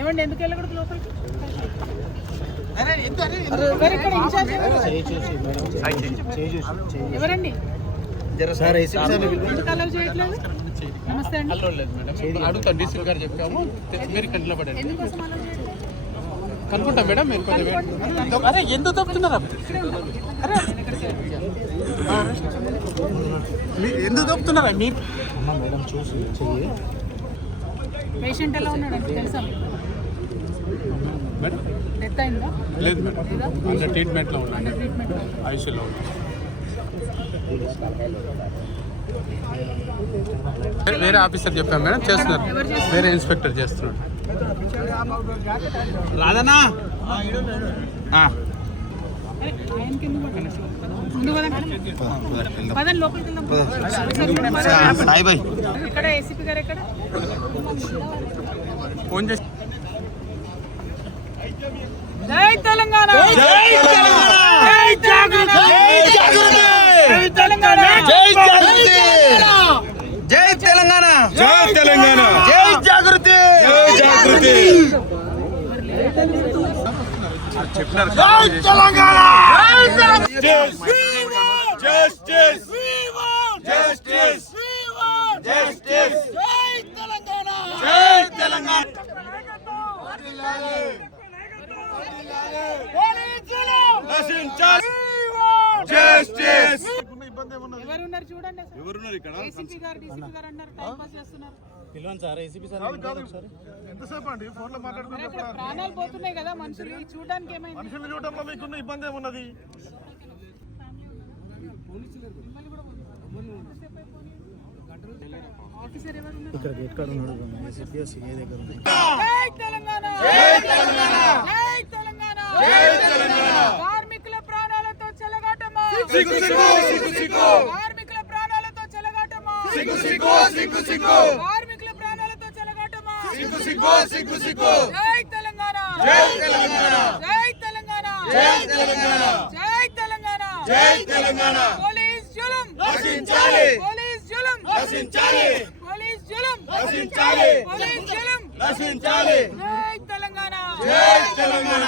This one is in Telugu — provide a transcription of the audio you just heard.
ఏమండి ఎందుకు వెళ్ళకూడదు లోపలికి? ఎవరండి ఎందుకు అలౌ చేయట్లేదు? నమస్తే అండి. ఎందుకోసం అలౌ చేయట్లేదు? కనుకుంటా మేడం మీరు అరే ఎందుకు తప్పుతున్నారా? ఎందుకు తప్పుతున్నారా మీరు? మేడం చూసి చెయ్యి. పేషెంట్ ఎలా ఉన్నాడు తెలుసా? మేడం డెత్ అయిందా? లేదు మేడం, అండర్ ట్రీట్మెంట్లో ఉన్నాడు, అండర్ ట్రీట్మెంట్. ఐసీయూలో ఉన్నాడు. వేరే ఆఫీసర్ చెప్పాను మేడం, చేస్తున్నారు. వేరే ఇన్స్పెక్టర్ చేస్తున్నాడు. రాదనా పదండి లోపలికి వెళ్దాం. ఇక్కడ ఏసీపీ గారు ఎక్కడ? ఫోన్ చేసి జై తెలంగాణ, జై తెలంగాణ, జై జాగృతి, జై తెలంగాణ, జై జాగృతి, జై తెలంగాణ, జై తెలంగాణ, జై జాగృతి, జై జాగృతి, చెప్పినారు. జై Telangana, justice, justice, justice, justice, జై తెలంగాణ, జై తెలంగాణ. జస్టిస్. ఎవరున్నారు చూడండి. ఎవరున్నారు ఇక్కడ? ఏసీపీ గారు, డీసీపీ గారు అన్నారు, టైం పాస్ చేస్తున్నారు. ఎంతసేపు అండి ఫోన్ లో మాట్లాడుకుంటే ఇక్కడ ప్రాణాలు పోతున్నాయి కదా మనుషులు, చూడడానికి ఏమైంది? మనుషులు చూడటంలో మీకున్న ఇబ్బంది ఏమున్నది? ఆఫీసర్ ఎవరు ఉన్నారు? ఇక్కడ గేట్ కాడ ఉన్నాడు ఏసీపీ సిఐ దగ్గర. జై తెలంగాణ, జై తెలంగాణ, జై తెలంగాణ, జై తెలంగాణ. కార్మికుల ప్రాణాలతో చెలగాటమా, సిగ్గు సిగ్గు, సిగ్గు సిగ్గు, కార్మికుల ప్రాణాలతో చెలగాటమా, సిగ్గు సిగ్గు, సిగ్గు సిగ్గు, కార్మికుల ప్రాణాలతో చెలగాటమా, సిగ్గు సిగ్గు, సిగ్గు సిగ్గు. జై తెలంగాణ, జై తెలంగాణ, జై తెలంగాణ, జై తెలంగాణ, జై తెలంగాణ, జై తెలంగాణ. పోలీస్ జులుం నశించాలి, పోలీస్ జులుం నశించాలి, పోలీస్ జులుం నశించాలి, పోలీస్ జులుం నశించాలి. జై తెలంగాణ, జై తెలంగాణ.